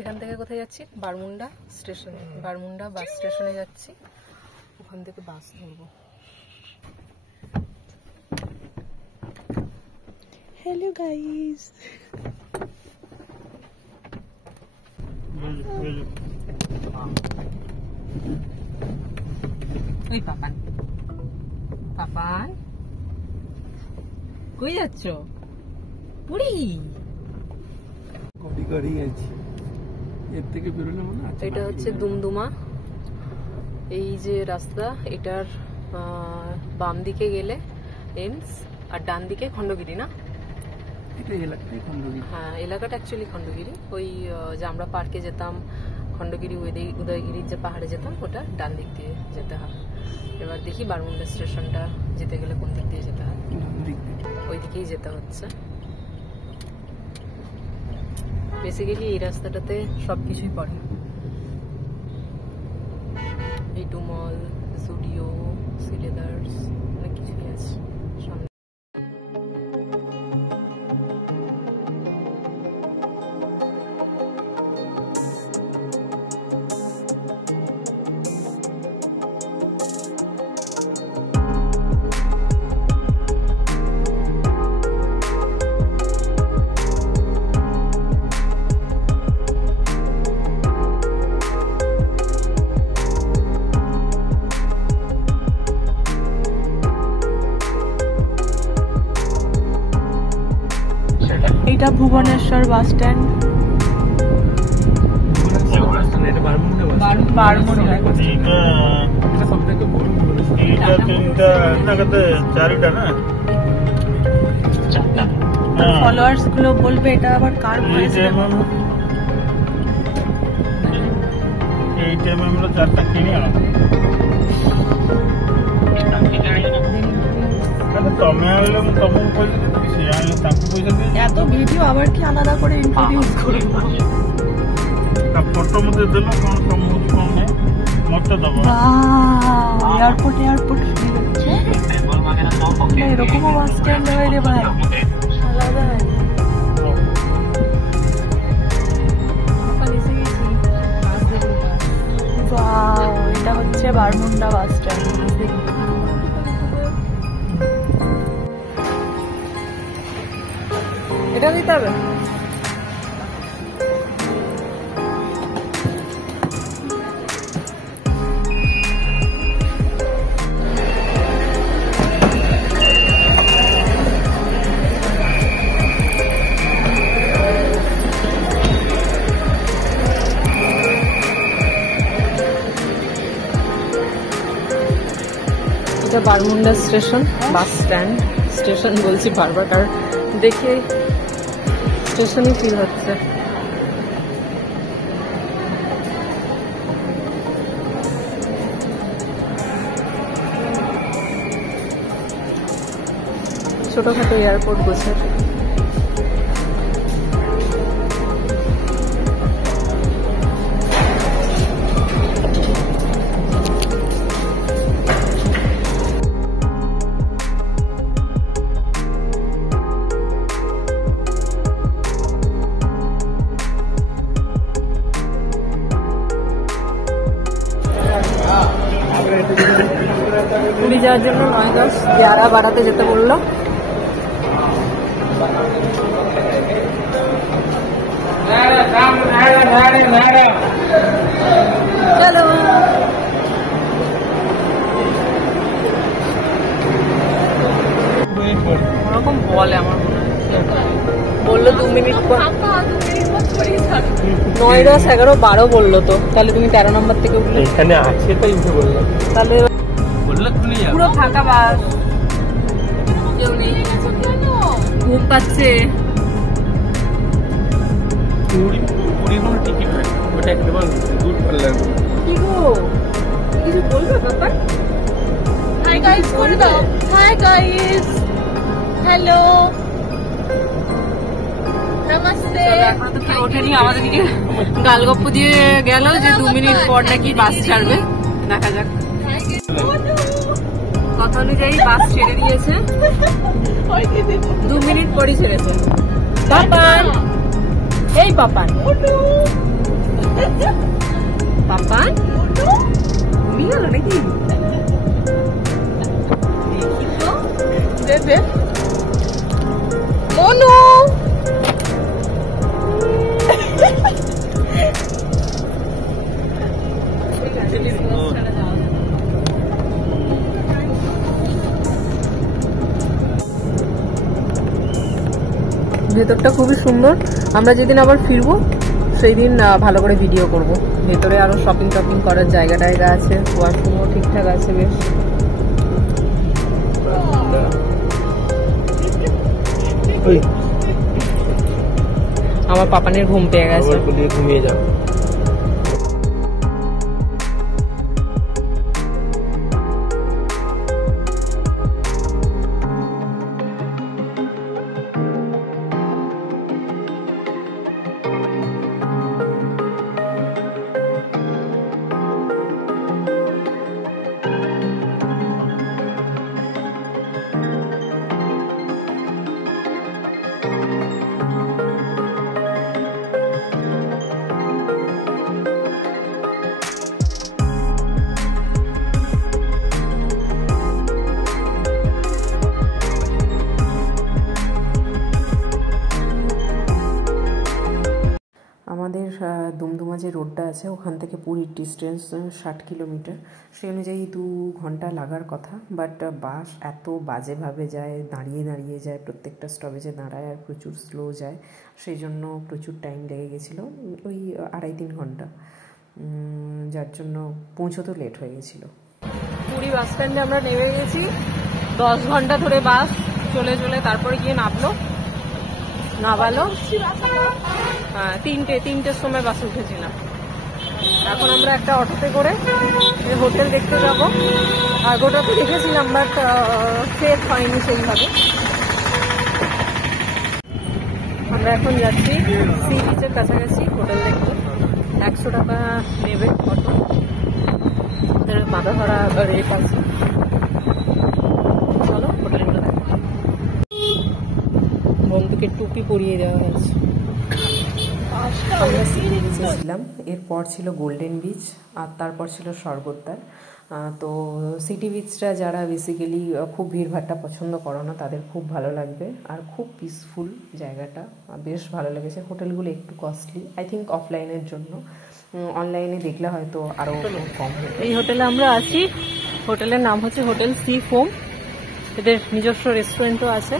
এখান থেকে কোথায় যাচ্ছি? বারমুন্ডা স্টেশনে, বারমুন্ডা বাস স্টেশনে যাচ্ছি, ওখান থেকে বাস ধরবো। হ্যালো গাইস, ওই পাপান পাপান কই যাচ্ছ? পুরী এটা হচ্ছে দুমদুমা। এই যে রাস্তা, এটার বাম দিকে গেলে এমস আর ডান দিকে খন্ডগিরি, না? হ্যাঁ, এলাকাটা অ্যাকচুয়ালি খন্ডগিরি। ওই যে আমরা পার্কে যেতাম, খন্ডগিরি উদয়গিরির যে পাহাড়ে যেতাম, ওটা ডান দিক দিয়ে যেতে হয়। এবার দেখি বারমুন্ডা স্টেশনটা যেতে গেলে কোন দিক দিয়ে যেতে হয়। ওই দিকেই যেতে হচ্ছে। বেসিক্যালি এই রাস্তাটাতে সবকিছুই পড়ে, ভিটু মল, জুডিও, সিলেদার্স, অনেক কিছুই আছে সামনে। এটা ভুবনেশ্বর বাস স্ট্যান্ড। ফলোয়ার্স গুলো বলবে এটা আবার কার ভয়েস? এত ভিডিও আবার কি আলাদা করে ইন্ট্রোডিউস করব? এয়ারপোর্ট ফিল হচ্ছে। এরকমও বাস স্ট্যান্ড হয় রে ভাই, আলাদা। এটা হচ্ছে বারমুন্ডা বাস স্ট্যান্ড। এটা দিতে হবে। এটা Bermuda station, bus stand. Station বলছি বারবার, কারণ দেখে স্টেশনই ফিল হচ্ছে। ছোটখাটো এয়ারপোর্ট বসে। পুরী যাওয়ার জন্য 9-10 11 বাড়াতে যেতে বললো। চলো, ওরকম বলে আমার মনে হয়, বললো 2 মিনিট পর। 9, 10, 11, 12 বললো তো, তাহলে তুমি 13 নম্বর থেকে উঠলে। এখানে আছে তাই উঠে বললো, তাহলে পুরো ফাঁকা বাস, কেউ নেই, ঘুম পাচ্ছে। কি গো, কিছু বলবে ব্যাপার? হাই গাইস করে দাও। Hi guys, hello, namaste. এখন তো কেউ ওঠেনি, আমাদের দিকে গালগপ্প দিয়ে গেল যে 2 মিনিট পর নাকি বাস ছাড়বে। দেখা যাক। কথা অনুযায়ী বাস ছেড়ে দিয়েছে, 2 মিনিট পরই ছেড়েছে। পাপান, এই পাপান পাপা ঘুমিয়ে গেল নাকি? দে মনু ভেতরটা খুবই সুন্দর। আমরা যেদিন আবার ফিরবো সেই দিন ভালো করে ভিডিও করব। ভেতরে আরো শপিং টপিং করার জায়গা টায়গা আছে, ওয়াশরুমও ঠিকঠাক আছে বেশ। আমার পাপানের ঘুম পেয়ে গেছে, ঘুমিয়ে যাও। আমাদের দুমদুমা যে রোডটা আছে ওখান থেকে পুরীর ডিস্টেন্স 60 কিলোমিটার। সেই অনুযায়ী 2 ঘন্টা লাগার কথা, বাট বাস এত বাজেভাবে যায়, দাঁড়িয়ে দাঁড়িয়ে যায়, প্রত্যেকটা স্টপেজে দাঁড়ায়, আর প্রচুর স্লো যায়, সেই জন্য প্রচুর টাইম লেগে গেছিলো, ওই 2.5-3 ঘন্টা, যার জন্য পৌঁছতেও লেট হয়ে গেছিলো। পুরী বাস স্ট্যান্ডে আমরা নেমে গেছি, 10 ঘন্টা ধরে বাস চলে চলে তারপরে গিয়ে নামালো। হ্যাঁ, তিনটের সময় বাসে উঠেছিলাম। এখন আমরা একটা অটোতে করে হোটেল দেখতে যাবো। আগোটা তো দেখেছিলাম, বাট সেফ হয়নি সেইভাবে। আমরা এখন যাচ্ছি সি বিচের কাছাকাছি হোটেল দেখতে। 100 টাকা নেবে অটো, মাথা ধরা রেট আছে। চলো হোটেলগুলো দেখো। বন্ধুকে টুপি পরিয়ে দেওয়া হয়েছে। আমরা সিটি বিচে ছিলাম, এরপর ছিল গোল্ডেন বিচ, আর তারপর ছিল স্বর্গদ্বার। তো সিটি বিচটা যারা বেসিক্যালি খুব ভিড়ভাট্টা পছন্দ করো না তাদের খুব ভালো লাগবে, আর খুব পিসফুল জায়গাটা, বেশ ভালো লেগেছে। হোটেলগুলো একটু কস্টলি, আই থিঙ্ক অফলাইনের জন্য, অনলাইনে দেখলে হয়তো আরও কম। এই হোটেলে আমরা আছি, হোটেলের নাম হচ্ছে হোটেল সি ফোম। এদের নিজস্ব রেস্টুরেন্টও আছে।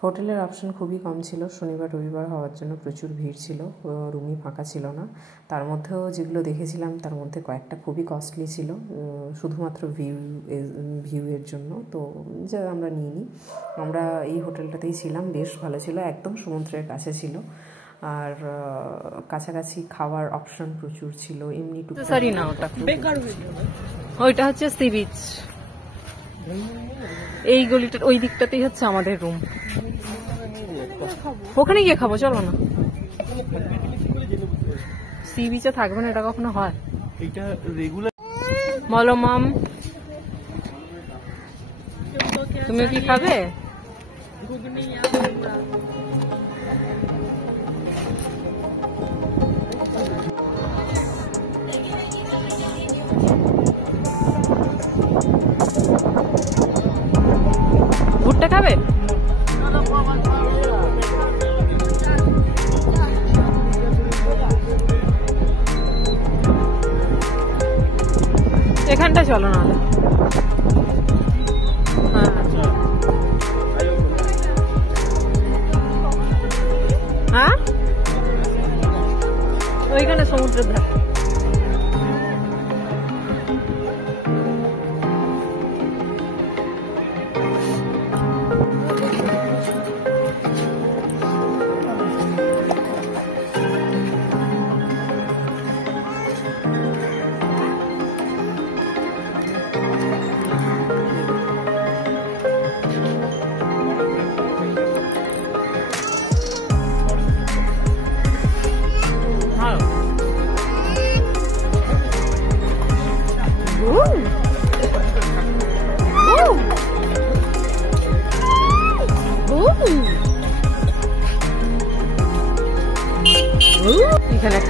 হোটেলের অপশন খুবই কম ছিল, শনিবার রবিবার হওয়ার জন্য প্রচুর ভিড় ছিল, রুমই ফাঁকা ছিল না। তার মধ্যেও যেগুলো দেখেছিলাম তার মধ্যে কয়েকটা খুবই কস্টলি ছিল, শুধুমাত্র ভিউয়ের জন্য, তো যা আমরা নিইনি। আমরা এই হোটেলটাতেই ছিলাম, বেশ ভালো ছিল, একদম সমুদ্রের কাছে ছিল, আর কাছাকাছি খাওয়ার অপশন প্রচুর ছিল। এমনি সরি না, ওইটা হচ্ছে সি বিচ। এই গলিটার ওই দিকটাতেই হচ্ছে আমাদের রুম, ওখানে গিয়ে খাবো, চলো না। সি বিচে থাকবে না, এটা কখনো হয়? বলো মাম, তুমি কি খাবে? ভুট্টা খাবে? এখানটা চলো না। হ্যাঁ, ওইখানে সমুদ্রের ধারে।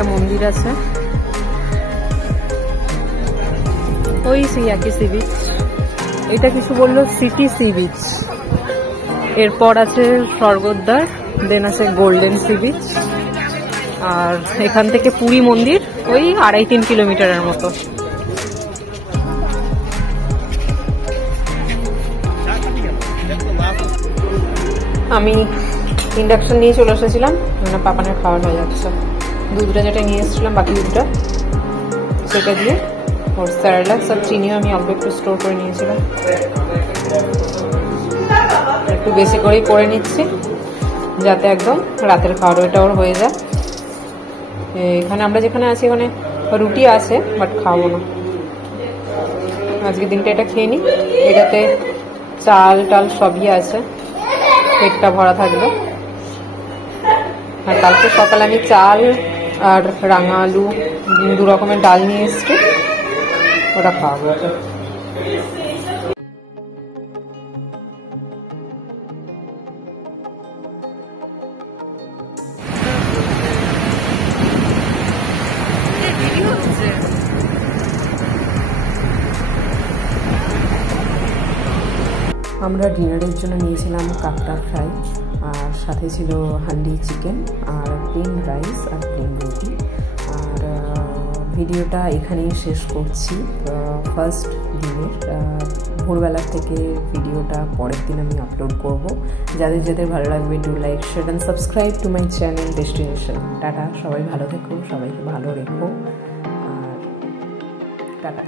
একটা মন্দির আছে, ওই সেই একই সি বিচ। এটা কিছু বললো সিটি সি বিচ, এরপর আছে স্বর্গদ্বার, দেন আছে গোল্ডেন সি বিচ, আর এখান থেকে পুরী মন্দির ওই 2.5-3 কিলোমিটারের মতো। আমি ইন্ডাকশন নিয়ে চলে এসেছিলাম, মানে পাপানের খাওয়া হয়ে যাচ্ছে। দুধটা যেটা নিয়ে এসেছিলাম, বাকি দুধটা, সেটা দিয়ে ওর স্যারেলাক্স আর চিনিও আমি অল্প একটু স্টোর করে নিয়েছিলাম, একটু বেশি করেই করে নিচ্ছি যাতে একদম রাতের খাওয়াটা ওর হয়ে যায়। এখানে আমরা যেখানে আছি এখানে রুটি আছে, বাট খাবো না আজকে দিনটা, এটা খেয়ে নিই। এটাতে চাল টাল সবই আছে, পেটটা ভরা থাকবে। আর কালকে সকালে আমি চাল আর রাঙা আলু 2 রকমের ডাল নিয়ে এসছি, ওটা খাওয়াবো। আমরা ডিনারের জন্য নিয়েছিলাম কাঁকড়া ফ্রাই, আর সাথে ছিল হান্ডি চিকেন আর প্লেন রাইস আর প্লেন রুটি। আর ভিডিওটা এখানেই শেষ করছি। ফার্স্ট দিনের ভোরবেলা থেকে ভিডিওটা পরের দিন আমি আপলোড করব। যাদের যাদের ভালো লাগবে do like share and subscribe to my channel destination. Tata, সবাই ভালো থেকো, সবাইকে ভালো রেখো, আর টাটা।